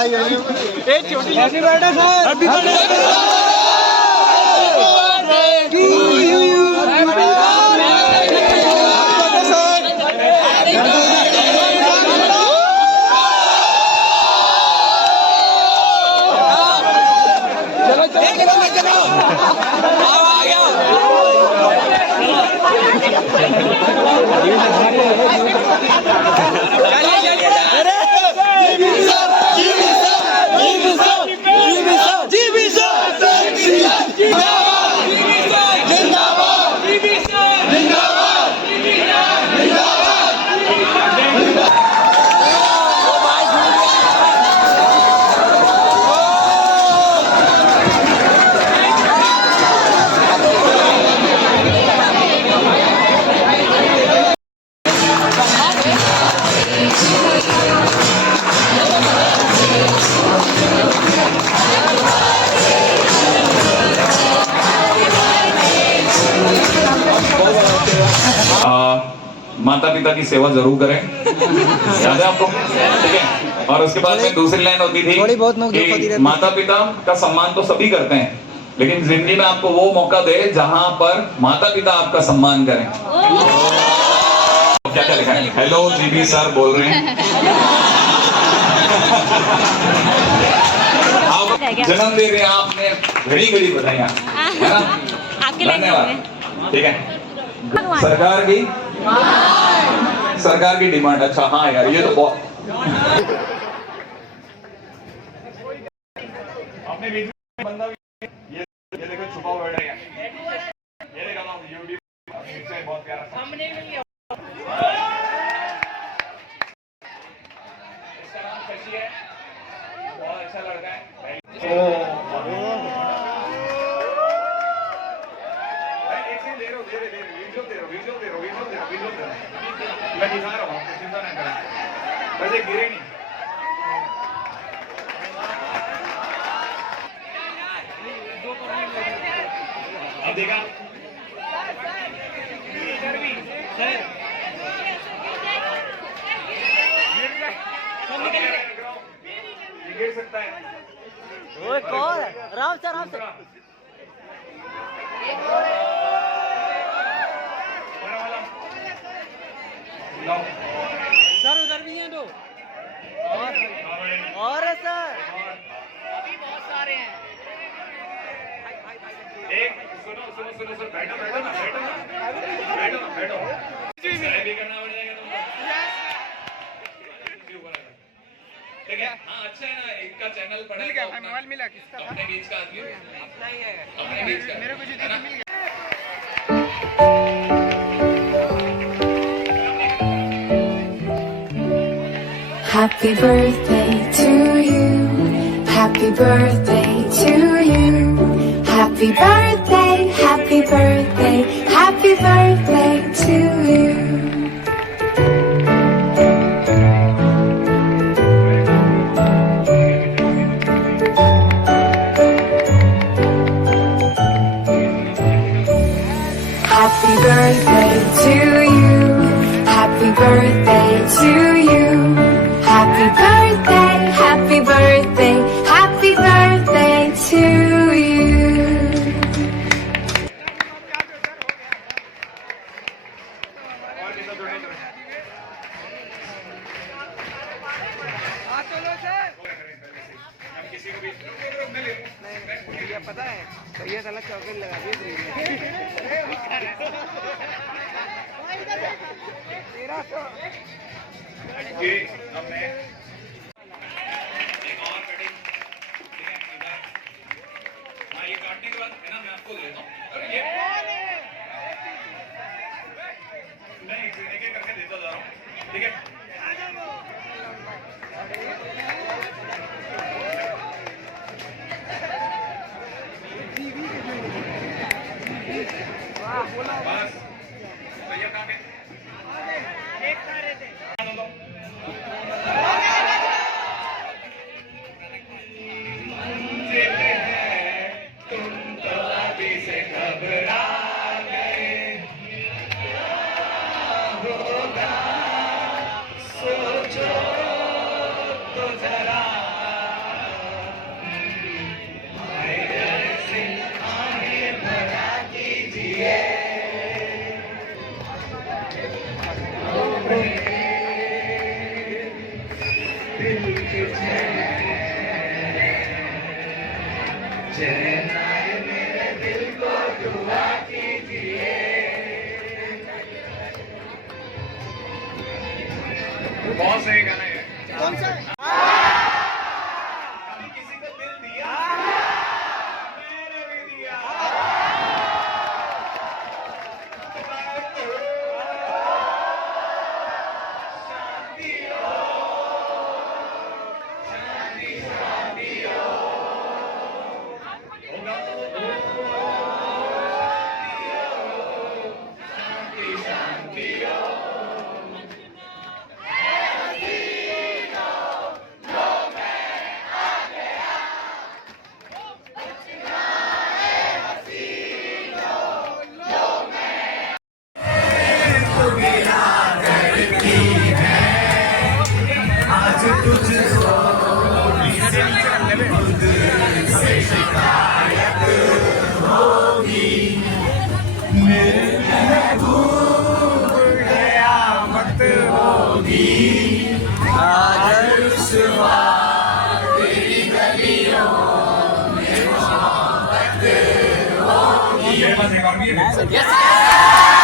Happy birthday sir. Happy birthday to you. माता पिता की सेवा जरूर करें, याद है आपको? ठीक है। और उसके बाद में दूसरी लाइन होती थी कि माता पिता का सम्मान तो सभी करते हैं, लेकिन जिंदगी में आपको वो मौका दे जहां पर माता पिता आपका सम्मान करें। क्या क्या लिखा है? हेलो जीबी सर बोल रहे हैं। आप जन्म दे रहे हैं, आपने घड़ी घड़ी बधाइयां, है ना? धन्यवाद। ठीक है। सरकार की डिमांड। अच्छा हाँ यार, ये तो बहुत अपने बीच में बंदा ये देखो छुपा हुआ है, ये देखा ना यूट्यूब से बहुत प्यारा सामने मिल गया। इसका नाम शशि है, बहुत अच्छा लड़का है। मैं दिखा रहा हूँ, चिंता ना करें, वैसे गिरे नहीं। अब देखा गिर सकता है। ओए कौन? Ram sir, Ram sir. Sir उधर भी हैं दो और सर अभी बहुत सारे हैं। एक सुनो सर, बैठो ना, भी करना पड़ जाएगा तुमको। ठीक है। हाँ अच्छा है ना, एक का चैनल पड़ा है, मोबाइल मिला किसका? अपने बीच का आदमी, अपना ही है, अपने बीच का। मेरे को जो मिल गया। Happy birthday to you. Happy birthday to you. Happy birthday, happy birthday, happy birthday to you. Happy birthday to you. Happy birthday to you. Happy birthday, happy birthday, happy birthday to you. पता है तो ये साला चौकेट लगा दिए। हमने एक और कटिंग, ठीक है, हाँ ये काटने के बाद है ना, मैं आपको देता हूँ। ये नहीं, एक एक करके देता जा रहा हूँ, ठीक है। बस भैया कहाँ गए? एक सारे थे। तुम तो अभी से घबरा गए, होगा सोचो तो जरा। बहुत सही गाना है। कौन सा कभी किसी को दिल दिया, मैंने भी दिया। शांति हो, शांति शांति हो। होगा शांति शांति हो। Yes.